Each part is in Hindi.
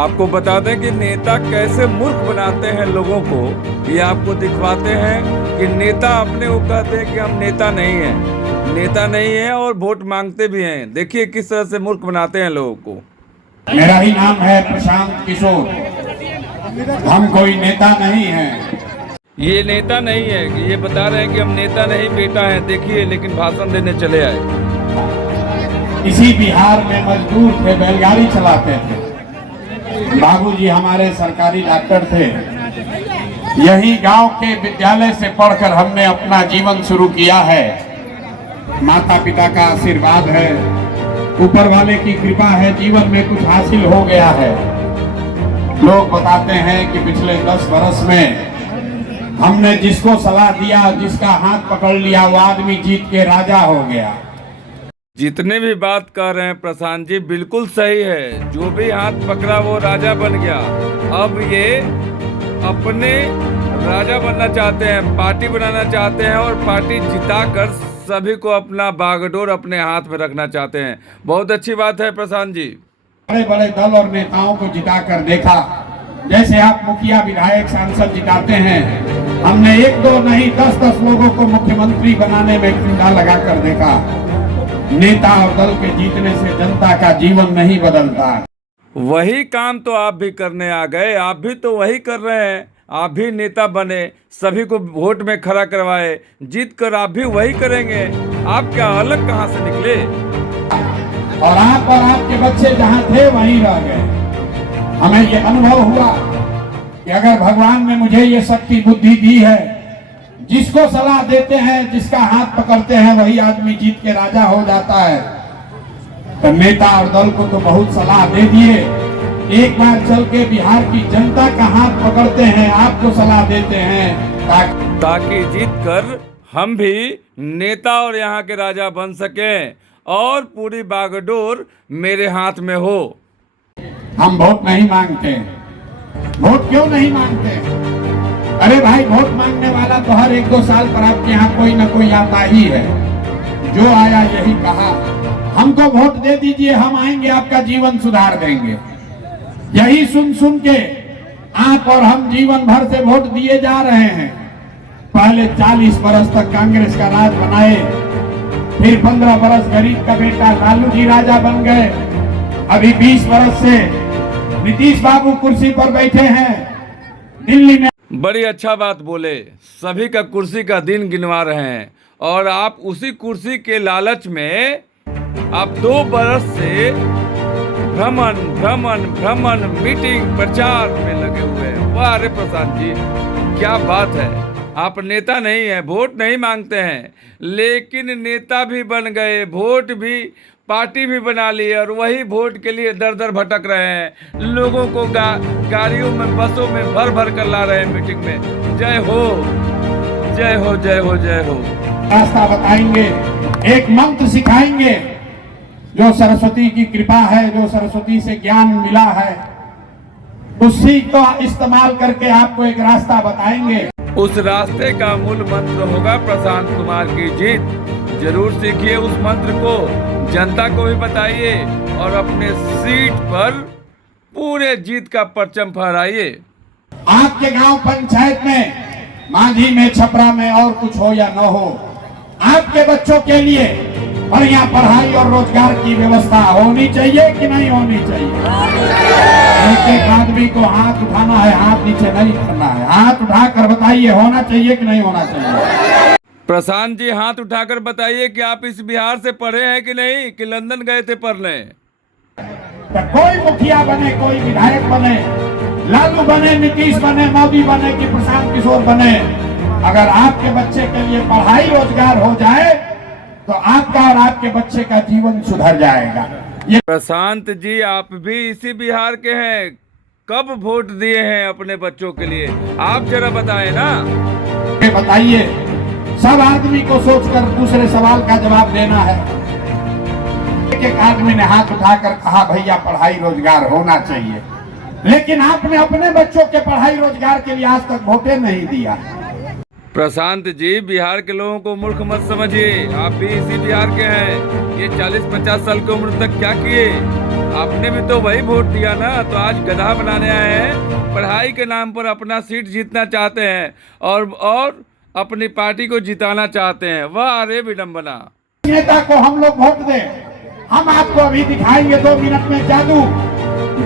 आपको बता दें कि नेता कैसे मूर्ख बनाते हैं लोगों को। ये आपको दिखवाते हैं कि नेता अपने को कहते हैं कि हम नेता नहीं हैं, नेता नहीं है और वोट मांगते भी हैं। देखिए किस तरह से मूर्ख बनाते हैं लोगों को। मेरा ही नाम है प्रशांत किशोर, हम कोई नेता नहीं हैं। ये नेता नहीं है कि ये बता रहे हैं कि हम नेता नहीं बेटा हैं। देखिए लेकिन भाषण देने चले आए। इसी बिहार में मजदूर थे, बैलगाड़ी चलाते थे। बाबूजी हमारे सरकारी डॉक्टर थे। यही गांव के विद्यालय से पढ़कर हमने अपना जीवन शुरू किया है। माता पिता का आशीर्वाद है, ऊपर वाले की कृपा है, जीवन में कुछ हासिल हो गया है। लोग बताते हैं कि पिछले 10 बरस में हमने जिसको सलाह दिया, जिसका हाथ पकड़ लिया, वो आदमी जीत के राजा हो गया। जितने भी बात कर रहे हैं प्रशांत जी बिल्कुल सही है। जो भी हाथ पकड़ा वो राजा बन गया। अब ये अपने राजा बनना चाहते हैं, पार्टी बनाना चाहते हैं और पार्टी जिताकर सभी को अपना बागडोर अपने हाथ में रखना चाहते हैं। बहुत अच्छी बात है प्रशांत जी। बड़े बड़े दल और नेताओं को जिताकर देखा, जैसे आप मुखिया विधायक सांसद जिताते हैं। हमने 1-2 नहीं 10-10 लोगों को मुख्यमंत्री बनाने में कुंडा लगाकर देखा। नेता और दल के जीतने से जनता का जीवन नहीं बदलता। वही काम तो आप भी करने आ गए, आप भी तो वही कर रहे हैं। आप भी नेता बने, सभी को वोट में खड़ा करवाए, जीत कर आप भी वही करेंगे। आप क्या अलग कहां से निकले? और आपके बच्चे जहां थे वहीं रह गए। हमें ये अनुभव हुआ कि अगर भगवान ने मुझे ये शक्ति बुद्धि दी है, जिसको सलाह देते हैं, जिसका हाथ पकड़ते हैं, वही आदमी जीत के राजा हो जाता है। तो नेता और दल को तो बहुत सलाह दे दिए, एक बार चल के बिहार की जनता का हाथ पकड़ते हैं, आपको सलाह देते हैं ताकि जीत कर हम भी नेता और यहाँ के राजा बन सकें और पूरी बागडोर मेरे हाथ में हो। हम वोट नहीं मांगते। वोट क्यों नहीं मांगते? अरे भाई, वोट मांगने वाला तो हर 1-2 साल पर आपके यहाँ कोई ना कोई आता ही है। जो आया यही कहा, हमको वोट दे दीजिए, हम आएंगे, आपका जीवन सुधार देंगे। यही सुन सुन के आप और हम जीवन भर से वोट दिए जा रहे हैं। पहले 40 बरस तक कांग्रेस का राज बनाए, फिर 15 बरस गरीब का बेटा लालू जी राजा बन गए। अभी 20 बरस से नीतीश बाबू कुर्सी पर बैठे हैं दिल्ली में। बड़ी अच्छा बात बोले, सभी का कुर्सी का दिन गिनवा रहे हैं और आप उसी कुर्सी के लालच में आप 2 बरस से भ्रमण भ्रमण भ्रमण मीटिंग प्रचार में लगे हुए हैं। वाह अरे प्रशांत जी क्या बात है। आप नेता नहीं है, वोट नहीं मांगते हैं, लेकिन नेता भी बन गए, वोट भी पार्टी भी बना ली और वही वोट के लिए दर दर भटक रहे हैं। लोगों को गाड़ियों में बसों में भर भर कर ला रहे हैं मीटिंग में। जय हो जय हो जय हो जय हो। रास्ता बताएंगे, एक मंत्र सिखाएंगे, जो सरस्वती की कृपा है, जो सरस्वती से ज्ञान मिला है, उसी को इस्तेमाल करके आपको एक रास्ता बताएंगे। उस रास्ते का मूल मंत्र होगा प्रशांत कुमार की जीत। जरूर सीखिए उस मंत्र को, जनता को भी बताइए और अपने सीट पर पूरे जीत का परचम फहराइए। आपके गांव पंचायत में, मांझी में, छपरा में और कुछ हो या न हो, आपके बच्चों के लिए बढ़िया पढ़ाई और रोजगार की व्यवस्था होनी चाहिए कि नहीं होनी चाहिए? एक आदमी को हाथ उठाना है, हाथ नीचे नहीं करना है। हाथ उठाकर बताइए, होना चाहिए कि नहीं होना चाहिए? प्रशांत जी हाथ उठाकर बताइए कि आप इस बिहार से पढ़े हैं कि नहीं, कि लंदन गए थे पढ़ने? तो कोई मुखिया बने, कोई विधायक बने, लालू बने, नीतीश बने, मोदी बने कि प्रशांत किशोर बने, अगर आपके बच्चे के लिए पढ़ाई रोजगार हो जाए तो आपका और आपके बच्चे का जीवन सुधर जाएगा। ये प्रशांत जी आप भी इसी बिहार के हैं, कब वोट दिए हैं अपने बच्चों के लिए? आप जरा बताएं ना। बताइए, सब आदमी को सोचकर दूसरे सवाल का जवाब देना है। एक आदमी ने हाथ उठाकर कहा भैया पढ़ाई रोजगार होना चाहिए, लेकिन आपने अपने बच्चों के पढ़ाई रोजगार के लिए आज तक वोटे नहीं दिया। प्रशांत जी बिहार के लोगों को मूर्ख मत समझिए, आप भी इसी बिहार के हैं। ये 40-50 साल की उम्र तक क्या किए? आपने भी तो वही वोट दिया ना, तो आज गधा बनाने आए हैं। पढ़ाई के नाम पर अपना सीट जीतना चाहते हैं और अपनी पार्टी को जिताना चाहते हैं। वाह रे विडम्बना। नेता को हम लोग वोट दें, हम आपको अभी दिखाएंगे 2 मिनट में जादू।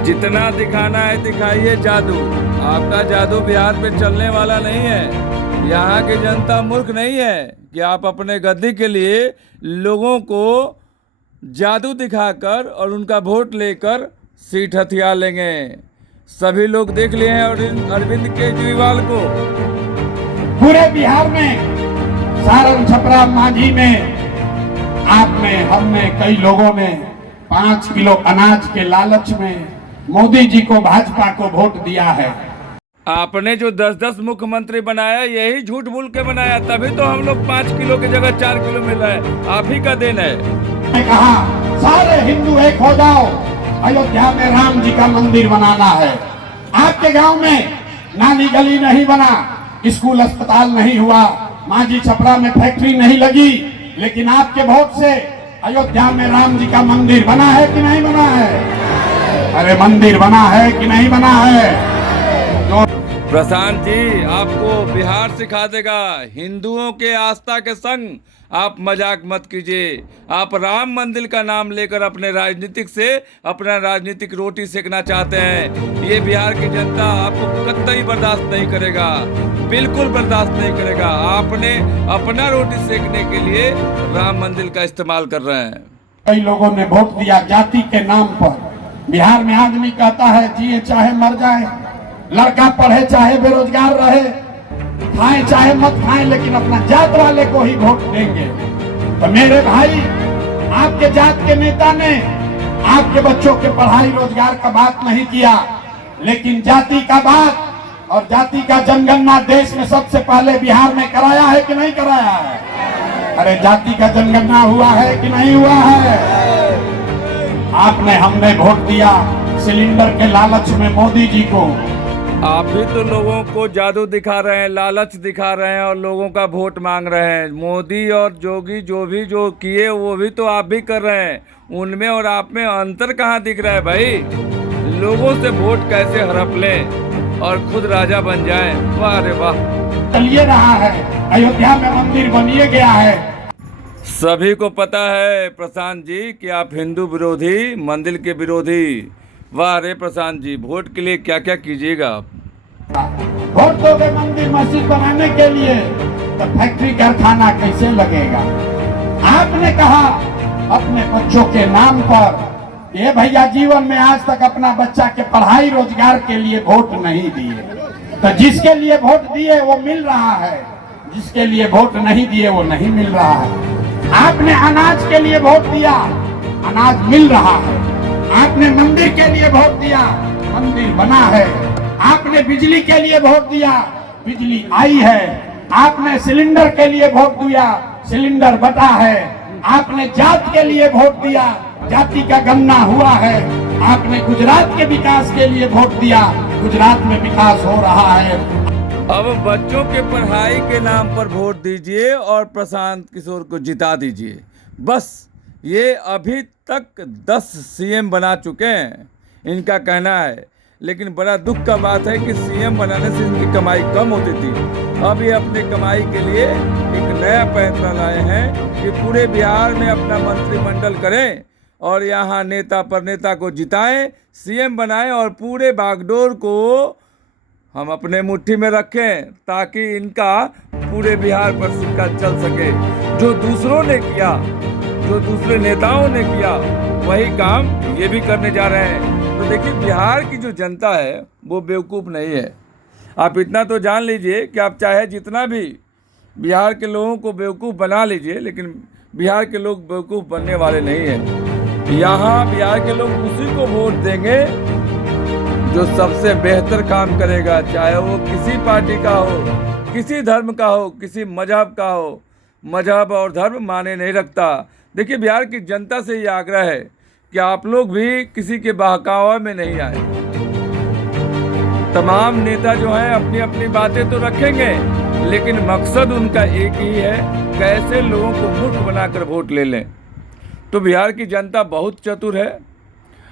जितना दिखाना है दिखाइए जादू। आपका जादू बिहार पे चलने वाला नहीं है। यहाँ की जनता मूर्ख नहीं है कि आप अपने गद्दी के लिए लोगों को जादू दिखाकर और उनका वोट लेकर सीट हथियार लेंगे। सभी लोग देख लिए हैं और अरविंद केजरीवाल को। पूरे बिहार में, सारण, छपरा, मांझी में आपने, हमने, कई लोगों ने 5 किलो अनाज के लालच में मोदी जी को, भाजपा को वोट दिया है। आपने जो 10-10 मुख्यमंत्री बनाया, यही झूठ बोल के बनाया, तभी तो हम लोग 5 किलो की जगह 4 किलो मिल रहा है। आप ही का देन है। मैंने कहा सारे हिंदू एक हो जाओ, अयोध्या में राम जी का मंदिर बनाना है। आपके गांव में नाली गली नहीं बना, स्कूल अस्पताल नहीं हुआ, मांझी छपरा में फैक्ट्री नहीं लगी, लेकिन आपके वोट से अयोध्या में राम जी का मंदिर बना है कि नहीं बना है? अरे मंदिर बना है कि नहीं बना है? प्रशांत जी, आपको बिहार सिखा देगा। हिंदुओं के आस्था के संग आप मजाक मत कीजिए। आप राम मंदिर का नाम लेकर अपने राजनीतिक से अपना राजनीतिक रोटी सेकना चाहते हैं। ये बिहार की जनता आपको कतई बर्दाश्त नहीं करेगा, बिल्कुल बर्दाश्त नहीं करेगा। आपने अपना रोटी सेकने के लिए राम मंदिर का इस्तेमाल कर रहे हैं। कई लोगों ने वोट दिया जाति के नाम पर। बिहार में आदमी कहता है जिए चाहे मर जाए, लड़का पढ़े चाहे बेरोजगार रहे, खाए चाहे मत खाए, लेकिन अपना जात वाले को ही वोट देंगे। तो मेरे भाई, आपके जात के नेता ने आपके बच्चों के पढ़ाई रोजगार का बात नहीं किया, लेकिन जाति का बात और जाति का जनगणना देश में सबसे पहले बिहार में कराया है कि नहीं कराया है? अरे जाति का जनगणना हुआ है कि नहीं हुआ है? आपने, हमने वोट दिया सिलेंडर के लालच में मोदी जी को। आप भी तो लोगों को जादू दिखा रहे हैं, लालच दिखा रहे हैं और लोगों का वोट मांग रहे हैं। मोदी और जोगी जो किए वो भी तो आप भी कर रहे हैं। उनमें और आप में अंतर कहाँ दिख रहा है भाई? लोगों से वोट कैसे हड़प लें और खुद राजा बन जाएं। वाह रे वाह। चलिए रहा है, अयोध्या में मंदिर बनिए गया है। सभी को पता है प्रशांत जी कि आप हिंदू विरोधी, मंदिर के विरोधी। वाह रे प्रशांत जी, वोट के लिए क्या क्या कीजिएगा आप? वोट दोगे मंदिर मस्जिद बनाने के लिए, तो फैक्ट्री कारखाना कैसे लगेगा? आपने कहा अपने बच्चों के नाम पर, ये भैया जीवन में आज तक अपना बच्चा के पढ़ाई रोजगार के लिए वोट नहीं दिए। तो जिसके लिए वोट दिए वो मिल रहा है, जिसके लिए वोट नहीं दिए वो नहीं मिल रहा है। आपने अनाज के लिए वोट दिया, अनाज मिल रहा है। आपने मंदिर के लिए वोट दिया, मंदिर बना है। आपने बिजली के लिए वोट दिया, बिजली आई है। आपने सिलेंडर के लिए वोट दिया, सिलेंडर बटा है। आपने जात के लिए वोट दिया, जाति का गणना हुआ है। आपने गुजरात के विकास के लिए वोट दिया, गुजरात में विकास हो रहा है। अब बच्चों के पढ़ाई के नाम पर वोट दीजिए और प्रशांत किशोर को जिता दीजिए। बस ये अभी तक 10 सीएम बना चुके हैं, इनका कहना है। लेकिन बड़ा दुख का बात है कि सीएम बनाने से इनकी कमाई कम होती थी। अब ये अपने कमाई के लिए एक नया पैंतरा लाए हैं कि पूरे बिहार में अपना मंत्रिमंडल करें और यहाँ नेता पर नेता को जिताएं, सीएम बनाएं और पूरे बागडोर को हम अपने मुट्ठी में रखें ताकि इनका पूरे बिहार पर सिक्का चल सके। जो दूसरों ने किया, जो दूसरे नेताओं ने किया, वही काम ये भी करने जा रहे हैं। तो देखिए, बिहार की जो जनता है वो बेवकूफ़ नहीं है। आप इतना तो जान लीजिए कि आप चाहे जितना भी बिहार के लोगों को बेवकूफ़ बना लीजिए, लेकिन बिहार के लोग बेवकूफ़ बनने वाले नहीं हैं। यहाँ बिहार के लोग उसी को वोट देंगे जो सबसे बेहतर काम करेगा, चाहे वो किसी पार्टी का हो, किसी धर्म का हो, किसी मजहब का हो। मजहब और धर्म माने नहीं रखता। देखिए, बिहार की जनता से ये आग्रह है कि आप लोग भी किसी के बहकावा में नहीं आए। तमाम नेता जो हैं अपनी अपनी बातें तो रखेंगे, लेकिन मकसद उनका एक ही है, कैसे लोगों को मूर्ख बनाकर वोट ले लें। तो बिहार की जनता बहुत चतुर है।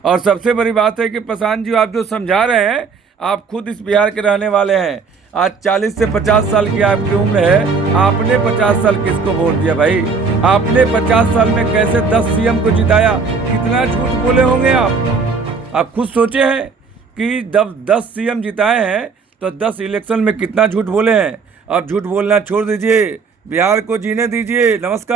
और सबसे बड़ी बात है कि प्रशांत जी, आप जो समझा रहे हैं, आप खुद इस बिहार के रहने वाले हैं। आज 40 से 50 साल की आपकी उम्र है, आपने 50 साल किसको वोट दिया भाई? आपने 50 साल में कैसे 10 सीएम को जिताया? कितना झूठ बोले होंगे आप खुद सोचे हैं कि जब 10 सीएम जिताए हैं तो 10 इलेक्शन में कितना झूठ बोले हैं। अब झूठ बोलना छोड़ दीजिए, बिहार को जीने दीजिए। नमस्कार।